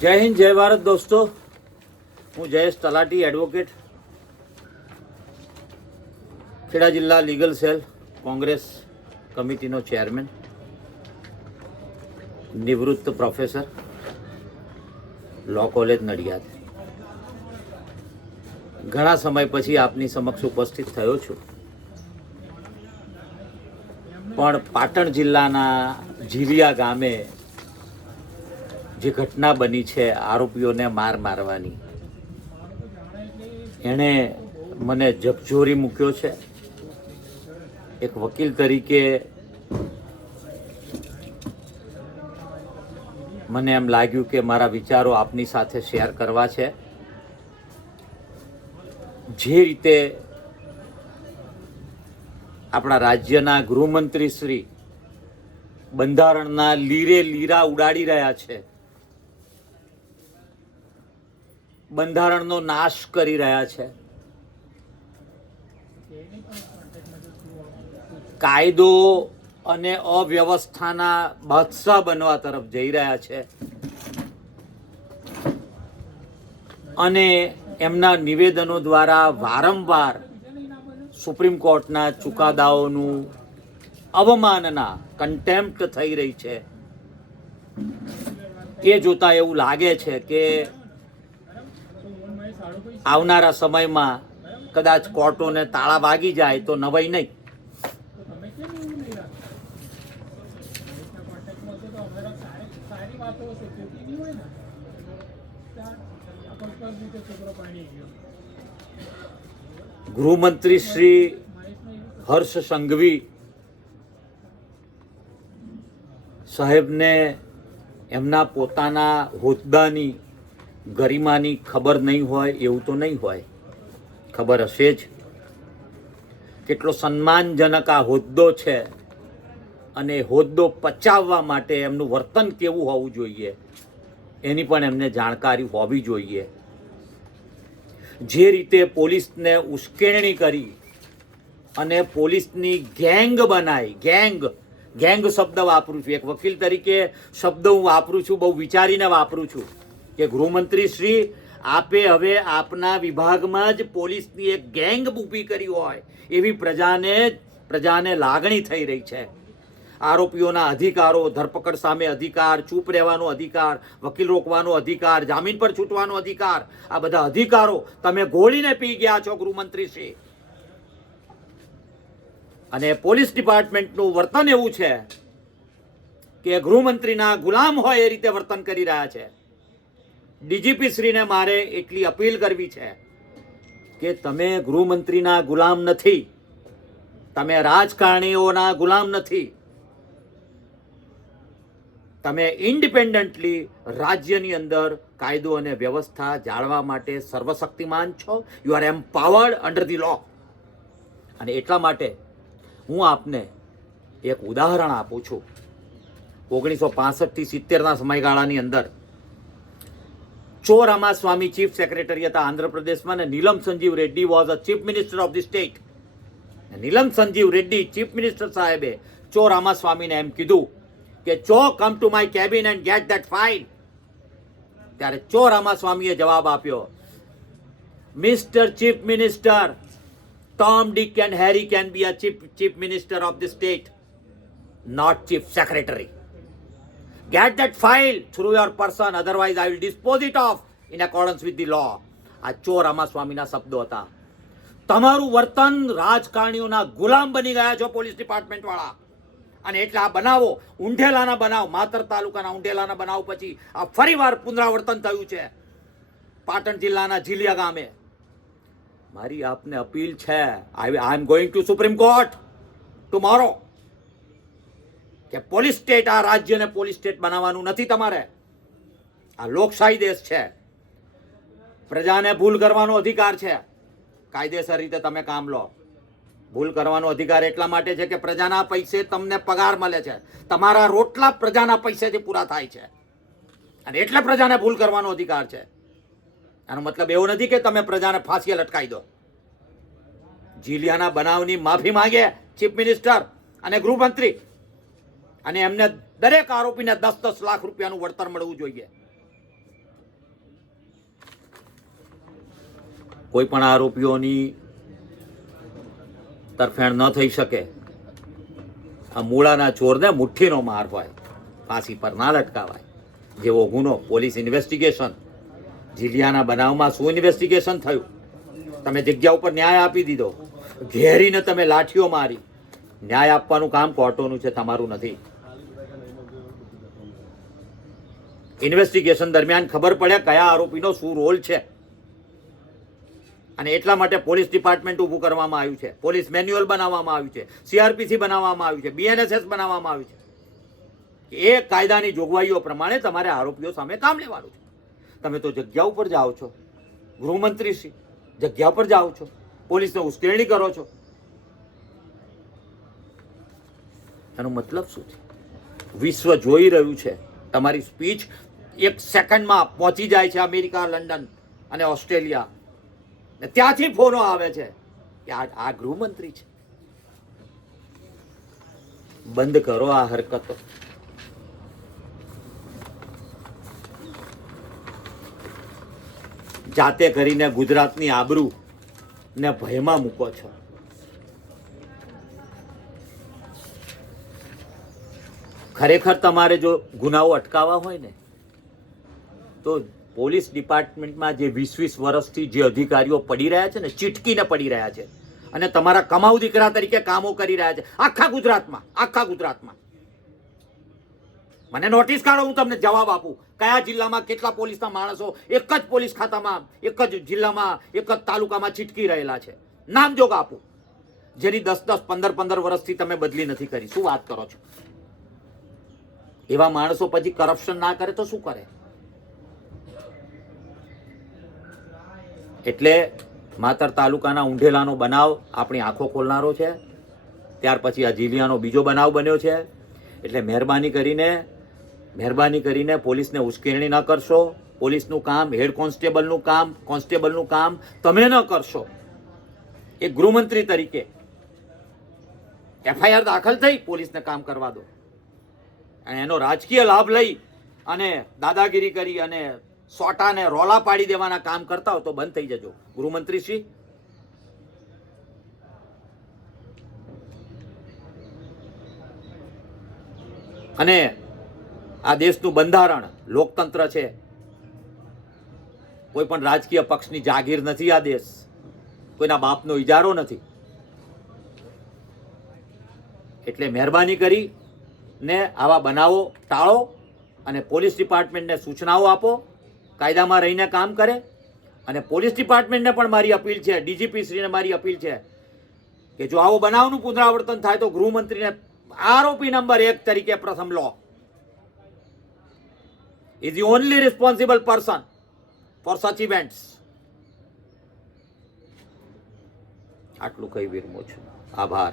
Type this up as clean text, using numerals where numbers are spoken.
જય હિન્દ, જય ભારત દોસ્તો. હું જયેશ તલાટી, એડવોકેટ, ખેડા જિલ્લા લીગલ સેલ કોંગ્રેસ કમિટીનો ચેરમેન, નિવૃત્ત પ્રોફેસર, લો કોલેજ નડિયાદ. ઘણા સમય પછી આપની સમક્ષ ઉપસ્થિત થયો છું. પણ પાટણ જિલ્લાના જીલિયા ગામે જે ઘટના બની છે આરોપીઓને મારવાની, એણે મને ઝકઝોરી મૂક્યો છે. એક વકીલ તરીકે મને એમ લાગ્યું કે મારા વિચારો આપની સાથે શેર કરવા છે. જે રીતે આપણા રાજ્યના ગૃહમંત્રી શ્રી બંધારણના લીરે લીરા ઉડાડી રહ્યા છે, બંધારણનો નાશ કરી રહ્યા છે, કાયદો અને અવ્યવસ્થાના બાદશાહ બનવા તરફ જઈ રહ્યા છે અને એમના નિવેદનો દ્વારા વારંવાર સુપ્રીમ કોર્ટના ચુકાદાઓનું અવમાનના, કન્ટેમ્પ્ટ થઈ રહી છે. એ જોતા એવું લાગે છે કે આવનારા સમયમાં કદાચ કોર્ટોને તાળા વાગી જાય તો નવાઈ નહીં. ગૃહમંત્રી શ્રી હર્ષ સંઘવી સાહેબને એમના પોતાના હોદ્દાની ગરિમાની ખબર નહીં હોય એવું તો નહીં હોય, ખબર હશે જ. કેટલો સન્માનજનક આ હોદ્દો છે અને હોદ્દો પચાવવા માટે એમનું વર્તન કેવું હોવું જોઈએ એની પણ એમને જાણકારી હોવી જોઈએ. જે રીતે પોલીસને ઉશ્કેરણી કરી અને પોલીસની ગેંગ બનાવી, ગેંગ શબ્દ વાપરું છું, એક વકીલ તરીકે શબ્દ હું વાપરું છું, બહુ વિચારીને વાપરું છું કે ગૃહમંત્રી શ્રી આપે હવે આપના વિભાગમાં જ પોલીસની એક ગેંગ ઊભી કરી હોય એવી પ્રજાને લાગણી થઈ રહી છે. આરોપીઓના અધિકારો, ધરપકડ સામે અધિકાર, ચૂપ રહેવાનો અધિકાર, વકીલ રોકવાનો અધિકાર, જામીન પર છૂટવાનો અધિકાર, આ બધા અધિકારો તમે ગોળીને પી ગયા છો ગૃહમંત્રી શ્રી. અને પોલીસ ડિપાર્ટમેન્ટનું વર્તન એવું છે કે ગૃહમંત્રીના ગુલામ હોય એ રીતે વર્તન કરી રહ્યા છે. ડીજીપી શ્રીને મારે એટલી અપીલ કરવી છે કે તમે ગૃહમંત્રીના ગુલામ નથી, તમે રાજકારણીઓના ગુલામ નથી, તમે ઇન્ડિપેન્ડન્ટલી રાજ્યની અંદર કાયદો અને વ્યવસ્થા જાળવવા માટે સર્વશક્તિમાન છો. You are empowered under the law. અને એટલા માટે હું આપને એક ઉદાહરણ આપું છું. 1965 થી 70ના સમયગાળાની અંદર ચો રામાસ્વામી ચીફ સેક્રેટરી હતા આંધ્રપ્રદેશમાં, અને Neelam Sanjiva Reddy was a chief minister of the state. Neelam Sanjiva Reddy chief minister સાહેબે ચો રામાસ્વામીને એમ કીધું કે Cho come to my cabin and get that file. ત્યારે ચો રામાસ્વામીએ જવાબ આપ્યો, mister chief minister, Tom, Dick and Harry can be a chief minister of the state, not chief secretary. Get that file through your person, otherwise I will dispose it off in accordance with the law. આ ચો રામાસ્વામીના શબ્દો હતા. તમારું વર્તન રાજકારણીઓના ગુલામ બની ગયા છો police department વાળા. અને એટલે આ બનાવો, ઊંઢેલાના બનાવ, માતર તાલુકાના ઊંઢેલાના બનાવ પછી આ ફરીવાર પુનરાવર્તન થયું છે પાટણ જિલ્લાના જીલિયા ગામે. મારી આપને અપીલ છે, I am going to Supreme Court tomorrow, કે પોલીસ સ્ટેટ, આ રાજ્યને પોલીસ સ્ટેટ બનાવવાનું નથી તમારે. આ લોકશાહી દેશ છે, પ્રજાને ભૂલ કરવાનો અધિકાર છે. કાયદેસર રીતે તમે કામ લો. ભૂલ કરવાનો અધિકાર એટલા માટે છે કે પ્રજાના પૈસે તમને પગાર મળે છે, તમારા રોટલા પ્રજાના પૈસેથી પૂરા થાય છે, અને એટલે પ્રજાને ભૂલ કરવાનો અધિકાર છે. આનો મતલબ એવો નથી કે તમે પ્રજાને ફાંસીએ લટકાવી દો. જીલિયાના બનાવની માફી માંગે ચીફ મિનિસ્ટર અને ગૃહમંત્રી, અને એમને દરેક આરોપીને 10-10 લાખ રૂપિયાનું વળતર મળવું જોઈએ. કોઈ પણ આરોપીઓની તરફેણ ન થઈ શકે. આ મૂળાના ચોરને મુઠ્ઠીનો માર હોય, ફાંસી પર ના લટકાવાય. જેવો ગુનો પોલીસ ઇન્વેસ્ટિગેશન, જીલિયાના બનાવમાં શું ઇન્વેસ્ટિગેશન થયું? તમે જગ્યા ઉપર ન્યાય આપી દીધો, ઘેરીને તમે લાઠીઓ મારી. ન્યાય આપવાનું કામ કોર્ટોનું છે, તમારું નથી. ઇન્વેસ્ટિગેશન દરમિયાન ખબર પડે કયા આરોપીનો શું રોલ છે, અને એટલા માટે પોલીસ ડિપાર્ટમેન્ટ ઊભું કરવામાં આવ્યું છે, પોલીસ મેન્યુઅલ બનાવવામાં આવ્યું છે, CRPC બનાવવામાં આવ્યું છે, BNSS બનાવવામાં આવ્યું છે. એ કાયદાની જોગવાઈઓ પ્રમાણે તમારે આરોપીઓ સામે કામ લેવાનું છે. તમે તો જગ્યા ઉપર જાઓ છો, ગૃહમંત્રીશ્રી જગ્યા પર જાઓ છો, પોલીસને ઉશ્કેરણી કરો છો. એનો મતલબ શું છે? વિશ્વ જોઈ રહ્યું છે. તમારી સ્પીચ 1 સેકન્ડમાં પહોંચી જાય છે અમેરિકા, લંડન અને ઓસ્ટ્રેલિયા. ત્યાંથી ફોનો આવે છે કે આ ગૃહમંત્રી છે. બંધ કરો આ હરકતો. જાતે કરીને ગુજરાતની આબરૂ ને ભયમાં મૂકો છો. ખરેખર તમારે જો ગુનાઓ અટકાવવા હોય ને, તો પોલીસ ડિપાર્ટમેન્ટમાં જે 20-20 વર્ષથી જે અધિકારીઓ પડી રહ્યા છે ને, ચીટકીને પડી રહ્યા છે, અને તમારા કમાઉ દીકરા તરીકે કામો કરી રહ્યા છે આખા ગુજરાતમાં. મને નોટિસ કાઢો, હું તમને જવાબ આપું. કયા જિલ્લામાં કેટલા પોલીસના માણસો એક જ પોલીસ ખાતામાં, એક જ જિલ્લામાં, એક જ તાલુકામાં ચીટકી રહેલા છે? નામ જોગ આપું. જેની 10-10, 15-15 વર્ષથી તમે બદલી નથી કરી. શું વાત કરો છો? એવા માણસો પછી કરપ્શન ના કરે તો શું કરે? એટલે માતર તાલુકાના ઊંઢેલાનો બનાવ આપણી આંખો ખોલનારો છે. ત્યાર પછી આ જીલિયાનો બીજો બનાવ બન્યો છે. એટલે મહેરબાની કરીને પોલીસને ઉશ્કેરણી ન કરશો. પોલીસનું કામ, હેડ કોન્સ્ટેબલનું કામ તમે ન કરશો. એક ગૃહમંત્રી તરીકે FIR દાખલ થઈ, પોલીસને કામ કરવા દો. અને એનો રાજકીય લાભ લઈ અને દાદાગીરી કરી અને સોટાને રોલા પાડી દેવાના કામ કરતા હો તો બંધ થઈ જજો ગૃહમંત્રીશ્રી. અને આ દેશનું બંધારણ લોકતંત્ર છે. કોઈ પણ રાજકીય પક્ષની જાગીર નથી આ દેશ, કોઈના બાપનો ઇજારો નથી. એટલે મહેરબાની કરી ને આવા બનાવો ટાળો અને પોલીસ ડિપાર્ટમેન્ટને સૂચનાઓ આપો, કાયદામાં રહીને કામ કરે. અને પોલીસ ડિપાર્ટમેન્ટને પણ મારી અપીલ છે, DGP શ્રીને મારી અપીલ છે કે જો આવો બનાવનું પુનરાવર્તન થાય તો ગૃહમંત્રીને આરોપી નંબર 1 તરીકે પ્રથમ લો. Is the only responsible person for such events. આટલું કહી વિરમું છું. આભાર.